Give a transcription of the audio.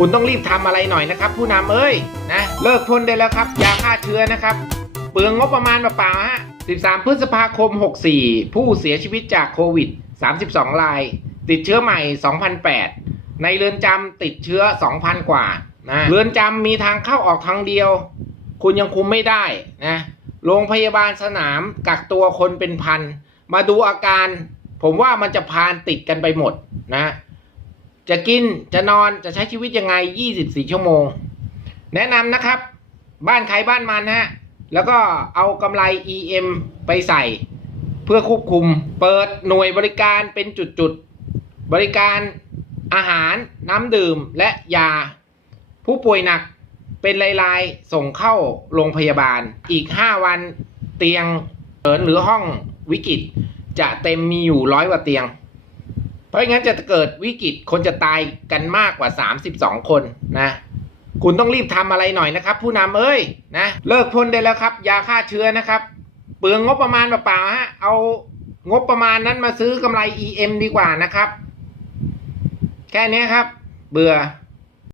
คุณต้องรีบทำอะไรหน่อยนะครับ ผู้นำเอ้ยนะเลิกพ่นได้แล้วครับยาฆ่าเชื้อนะครับเปลืองงบประมาณเปล่าๆฮะ 13 พฤษภาคม 64 ผู้เสียชีวิตจากโควิด 32 ราย ติดเชื้อใหม่ 2,008 ในเรือนจำติดเชื้อ 2,000 กว่านะเรือนจำมีทางเข้าออกทางเดียว คุณยังคุมไม่ได้นะโรงพยาบาลสนามกักตัวคนเป็นพัน มาดูอาการ ผมว่ามันจะพานติดกันไปหมดนะ จะกินจะนอนจะใช้ชีวิตยังไง 24 ชั่วโมง แนะนำนะครับ บ้านใครบ้านมันฮะ แล้วก็เอากำไร EM ไปใส่ เพื่อควบคุม เปิดหน่วยบริการเป็นจุดๆ บริการอาหารน้ำดื่มและยา ผู้ป่วยหนักเป็นรายๆ ส่งเข้าโรงพยาบาล อีก 5 วันเตียงเอินหรือห้องวิกฤตจะเต็มมีอยู่ร้อยกว่าเตียง ราะงั้นจะเกิดวิกฤตคนจะตายกันมากกว่า 32 คนนะ คุณต้องรีบทำอะไรหน่อยนะครับ ผู้นำเอ้ยนะเลิกพ่นได้แล้วครับ ยาฆ่าเชื้อนะครับ เปลืองงบประมาณเปล่าๆฮะเอางบประมาณนั้นมาซื้อกำไร EM ดีกว่านะครับ แค่นี้ครับ เบื่อ